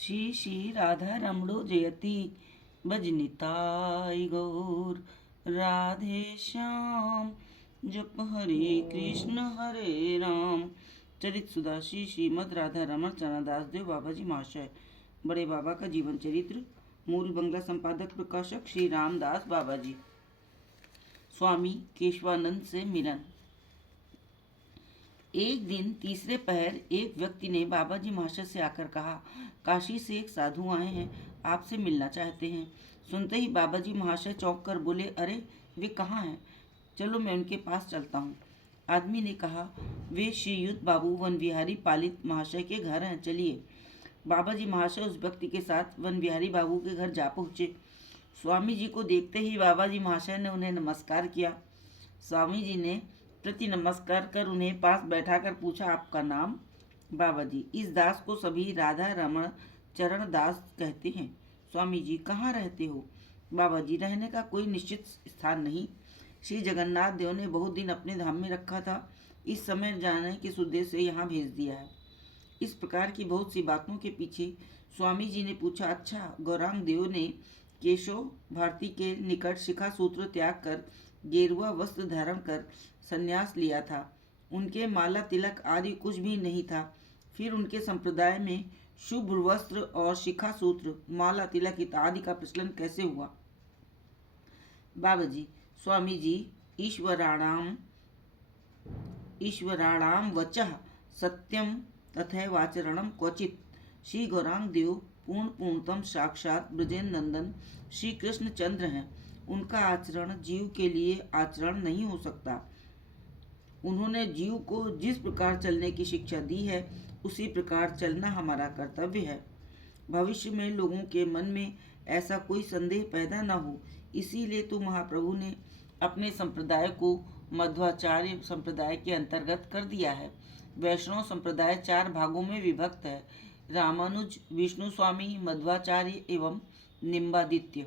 श्री श्री राधा रमणो जयति भजनिताय गौर राधे श्याम। जप हरे राम। चरित सुधा श्री श्रीमद राधा रमण चरणदास देव बाबा जी महाशय। बड़े बाबा का जीवन चरित्र। मूल बंगला संपादक प्रकाशक श्री रामदास बाबा जी। स्वामी केशवानंद से मिलन। एक दिन तीसरे पहर एक व्यक्ति ने बाबा जी महाशय से आकर कहा, काशी से एक साधु आए हैं, आपसे मिलना चाहते हैं। सुनते ही बाबा जी महाशय चौंक कर बोले, अरे वे कहाँ हैं? चलो मैं उनके पास चलता हूँ। आदमी ने कहा, वे श्रीयुत बाबू वन विहारी पालित महाशय के घर हैं, चलिए। बाबा जी महाशय उस व्यक्ति के साथ वन विहारी बाबू के घर जा पहुँचे। स्वामी जी को देखते ही बाबा जी महाशय ने उन्हें नमस्कार किया। स्वामी जी ने प्रति नमस्कार कर उन्हें पास बैठाकर पूछा, आपका नाम? बाबा जी, इस दास को सभी राधा रमण चरण दास कहते हैं। स्वामी जी, कहाँ रहते हो? बाबा जी, रहने का कोई निश्चित स्थान नहीं। श्री जगन्नाथ देव ने बहुत दिन अपने धाम में रखा था, इस समय जाने के उद्देश्य से यहाँ भेज दिया है। इस प्रकार की बहुत सी बातों के पीछे स्वामी जी ने पूछा, अच्छा, गौरांग देव ने केशव भारती के निकट शिखा सूत्र त्याग कर गेरुआ वस्त्र धारण कर संन्यास लिया था। उनके माला तिलक आदि कुछ भी नहीं था। फिर उनके संप्रदाय में शुभ्र वस्त्र और शिखा सूत्र, माला तिलक इत्यादि का प्रचलन कैसे हुआ? बाबा जी, स्वामी जी, ईश्वराणाम वचः सत्यम तथैवाचरणम क्वचित। श्री गौरांग देव पूर्णतम साक्षात ब्रजेंद्र नंदन श्री कृष्ण चंद्र हैं। उनका आचरण जीव के लिए आचरण नहीं हो सकता। उन्होंने जीव को जिस प्रकार चलने की शिक्षा दी है, उसी प्रकार चलना हमारा कर्तव्य है। भविष्य में लोगों के मन में ऐसा कोई संदेह पैदा न हो, इसीलिए तो महाप्रभु ने अपने संप्रदाय को मध्वाचार्य संप्रदाय के अंतर्गत कर दिया है। वैष्णव संप्रदाय 4 भागों में विभक्त है, रामानुज, विष्णु स्वामी, मध्वाचार्य एवं निम्बादित्य।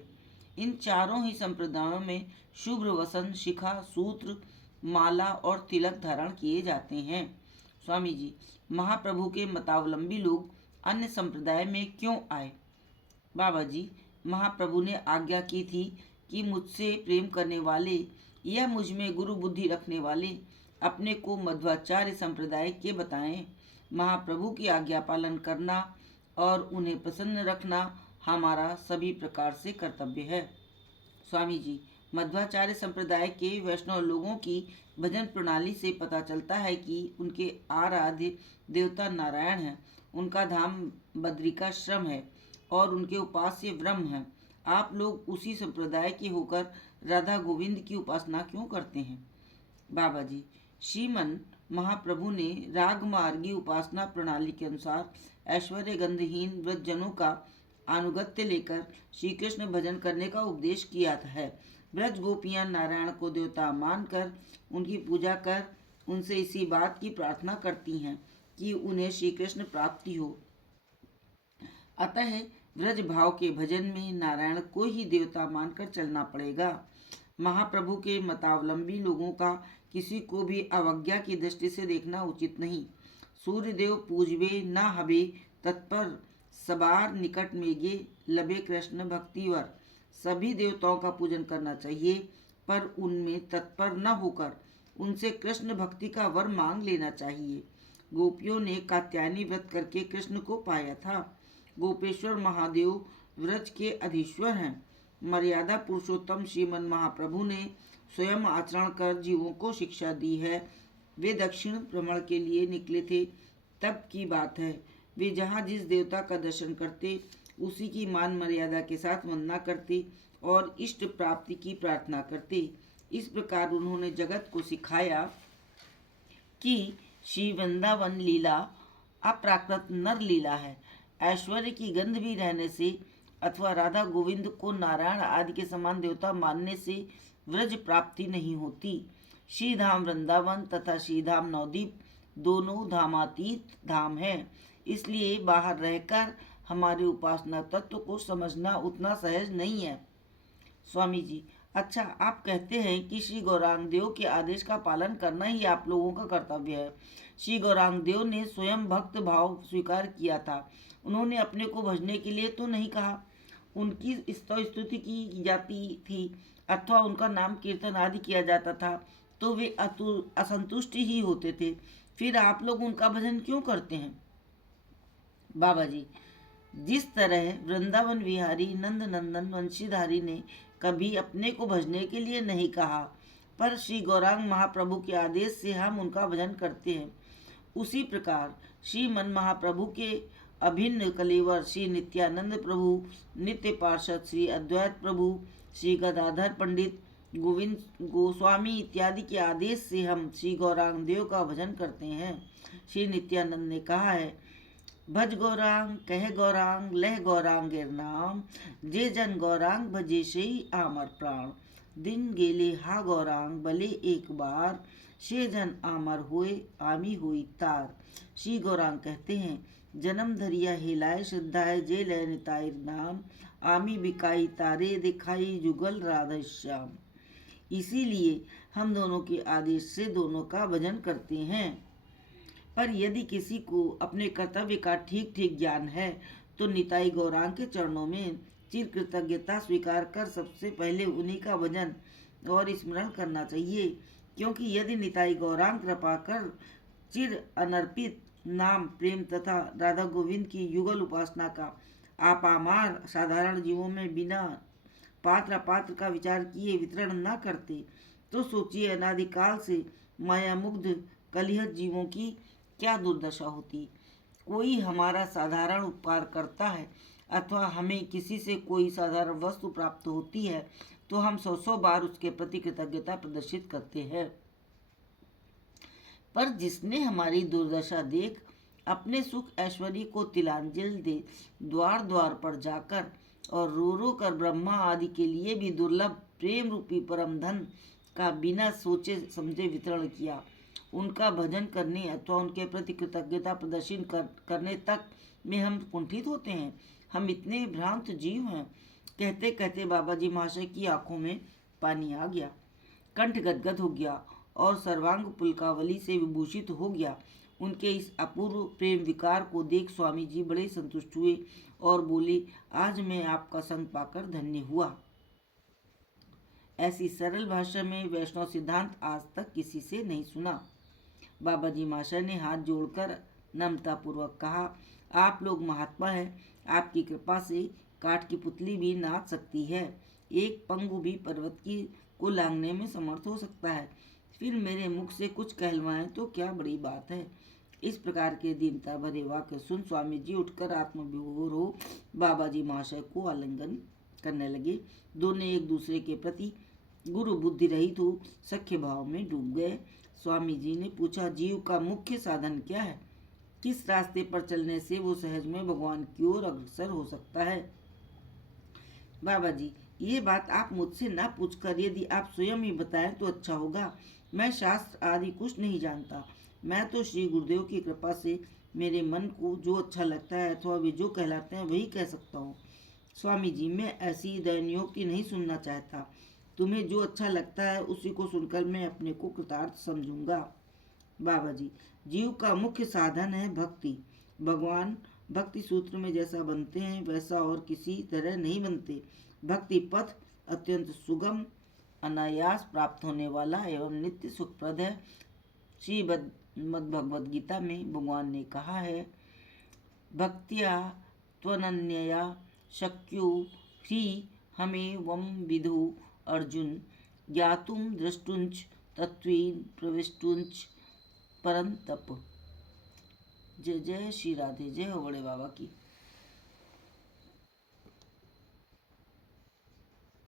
इन चारों ही संप्रदायों में शुभ्र वसन, शिखा, सूत्र, माला और तिलक धारण किए जाते हैं। स्वामी जी, महाप्रभु के मतावलंबी लोग अन्य संप्रदाय में क्यों आए? बाबा जी, महाप्रभु ने आज्ञा की थी कि मुझसे प्रेम करने वाले या मुझ में गुरु बुद्धि रखने वाले अपने को मध्वाचार्य संप्रदाय के बताएं। महाप्रभु की आज्ञा पालन करना और उन्हें प्रसन्न रखना हमारा सभी प्रकार से कर्तव्य है। स्वामी जी, मध्वाचार्य संप्रदाय के वैष्णव लोगों की भजन प्रणाली से पता चलता है कि उनके आराध्य देवता नारायण हैं। उनका धाम बद्रिकाश्रम है और उनके उपास्य ब्रह्म हैं। आप लोग उसी संप्रदाय के होकर राधा गोविंद की उपासना क्यों करते हैं? बाबा जी, श्रीमन महाप्रभु ने रागमार्गी उपासना प्रणाली के अनुसार ऐश्वर्य गंधहीन व्रतजनों का अनुगत्य लेकर श्री कृष्ण भजन करने का उपदेश किया है। ब्रज गोपियां नारायण को देवता मानकर उनकी पूजा कर उनसे इसी बात की प्रार्थना करती हैं कि उन्हें श्री कृष्ण प्राप्ति हो। अतः ब्रज भाव के भजन में नारायण को ही देवता मानकर चलना पड़ेगा। महाप्रभु के मतावलंबी लोगों का किसी को भी अवज्ञा की दृष्टि से देखना उचित नहीं। सूर्यदेव पूजवे न हबे तत्पर सबार निकट मेगे लबे कृष्ण भक्तिवर। सभी देवताओं का पूजन करना चाहिए, पर उनमें तत्पर न होकर उनसे कृष्ण भक्ति का वर मांग लेना चाहिए। गोपियों ने कात्यायनी व्रत करके कृष्ण को पाया था। गोपेश्वर महादेव व्रज के अधीश्वर हैं। मर्यादा पुरुषोत्तम श्रीमन महाप्रभु ने स्वयं आचरण कर जीवों को शिक्षा दी है। वे दक्षिण भ्रमण के लिए निकले थे, तब की बात है। वे जहाँ जिस देवता का दर्शन करते उसी की मान मर्यादा के साथ वंदना करते और इष्ट प्राप्ति की प्रार्थना करते। इस प्रकार उन्होंने जगत को सिखाया कि श्री वृंदावन लीला अप्राकृत नर लीला है। ऐश्वर्य की गंध भी रहने से अथवा राधा गोविंद को नारायण आदि के समान देवता मानने से व्रज प्राप्ति नहीं होती। श्री धाम वृंदावन तथा श्री धाम नवदीप दोनों धामातीत धाम हैं। इसलिए बाहर रहकर हमारे उपासना तत्व को समझना उतना सहज नहीं है। स्वामी जी, अच्छा, आप कहते हैं कि श्री गौरांग देव के आदेश का पालन करना ही आप लोगों का कर्तव्य है। श्री गौरांग देव ने स्वयं भक्त भाव स्वीकार किया था। उन्होंने अपने को भजने के लिए तो नहीं कहा। उनकी स्तुति की जाती थी अथवा उनका नाम कीर्तन आदि किया जाता था तो वे असंतुष्ट ही होते थे। फिर आप लोग उनका भजन क्यों करते हैं? बाबा जी, जिस तरह वृंदावन विहारी नंद नंदन वंशीधारी ने कभी अपने को भजने के लिए नहीं कहा, पर श्री गौरांग महाप्रभु के आदेश से हम उनका भजन करते हैं, उसी प्रकार श्री मन महाप्रभु के अभिन्न कलेवर श्री नित्यानंद प्रभु, नित्य पार्षद श्री अद्वैत प्रभु, श्री गदाधर पंडित, गोविंद गोस्वामी इत्यादि के आदेश से हम श्री गौरांग देव का भजन करते हैं। श्री नित्यानंद ने कहा है, भज गौरांग कह गौरांग लह गौरांगेर नाम, जे जन गौरांग भजे से आमर प्राण, दिन गेले हा गौरांग भले एक बार, से जन आमर होए आमी हुई तार। श्री गौरांग कहते हैं, जन्म धरिया हिलाए श्रद्धाए जे लय निताई नाम, आमी बिकाई तारे दिखाई जुगल राधा श्याम। इसीलिए हम दोनों के आदेश से दोनों का भजन करते हैं। पर यदि किसी को अपने कर्तव्य का ठीक ठीक ज्ञान है तो निताई गौरांग के चरणों में चिर कृतज्ञता स्वीकार कर सबसे पहले उन्हीं का भजन और स्मरण करना चाहिए, क्योंकि यदि निताई गौरांग कृपा कर चिर अनर्पित नाम प्रेम तथा राधा गोविंद की युगल उपासना का आपामार साधारण जीवों में बिना पात्र अपात्र का विचार किए वितरण न करते तो सोचिए अनादिकाल से माया मुग्ध कलिहत जीवों की क्या दुर्दशा होती। कोई हमारा साधारण उपकार करता है अथवा हमें किसी से कोई साधारण वस्तु प्राप्त होती है तो हम सौ बार उसके प्रति कृतज्ञता प्रदर्शित करते हैं, पर जिसने हमारी दुर्दशा देख अपने सुख ऐश्वर्य को तिलांजलि दे द्वार द्वार पर जाकर और रो रो कर ब्रह्मा आदि के लिए भी दुर्लभ प्रेम रूपी परम धन का बिना सोचे समझे वितरण किया, उनका भजन करने अथवा उनके प्रति कृतज्ञता प्रदर्शन करने तक में हम कुंठित होते हैं। हम इतने भ्रांत जीव हैं। कहते कहते बाबा जी महाशय की आंखों में पानी आ गया, कंठ गदगद हो गया और सर्वांग पुलकावली से विभूषित हो गया। उनके इस अपूर्व प्रेम विकार को देख स्वामी जी बड़े संतुष्ट हुए और बोले, आज मैं आपका संग पाकर धन्य हुआ। ऐसी सरल भाषा में वैष्णव सिद्धांत आज तक किसी से नहीं सुना। बाबा जी महाशय ने हाथ जोड़कर नम्रता पूर्वक कहा, आप लोग महात्मा हैं, आपकी कृपा से काठ की पुतली भी नाच सकती है, एक पंगु भी पर्वत की को लांघने में समर्थ हो सकता है, फिर मेरे मुख से कुछ कहलवाएं तो क्या बड़ी बात है। इस प्रकार के दीनता भरे वाक्य सुन स्वामी जी उठकर आत्मविभोर हो बाबा जी महाशय को आलिंगन करने लगे। दोनों एक दूसरे के प्रति गुरु बुद्धि रहित हो सख्य भाव में डूब गए। स्वामी जी ने पूछा, जीव का मुख्य साधन क्या है? किस रास्ते पर चलने से वो सहज में भगवान की ओर अग्रसर हो सकता है? बाबा जी, ये बात आप मुझसे ना पूछकर यदि आप स्वयं ही बताएं तो अच्छा होगा। मैं शास्त्र आदि कुछ नहीं जानता। मैं तो श्री गुरुदेव की कृपा से मेरे मन को जो अच्छा लगता है अथवा वे जो कहलाते हैं वही कह सकता हूँ। स्वामी जी, मैं ऐसी दैन्योक्ति नहीं सुनना चाहता। तुम्हें जो अच्छा लगता है उसी को सुनकर मैं अपने को कृतार्थ समझूंगा। बाबा जी, जीव का मुख्य साधन है भक्ति। भगवान भक्ति सूत्र में जैसा बनते हैं वैसा और किसी तरह नहीं बनते। भक्ति पथ अत्यंत सुगम, अनायास प्राप्त होने वाला एवं नित्य सुखप्रद है। श्रीमद् भगवद गीता में भगवान ने कहा है, भक्त्या त्वनन्यया शक्यो हि हमें वम विदु अर्जुन, ज्ञातुम द्रष्टुंच तत्वेन प्रविष्टुंच परंतप। जय जय श्री राधे। जय हो बड़े बाबा की।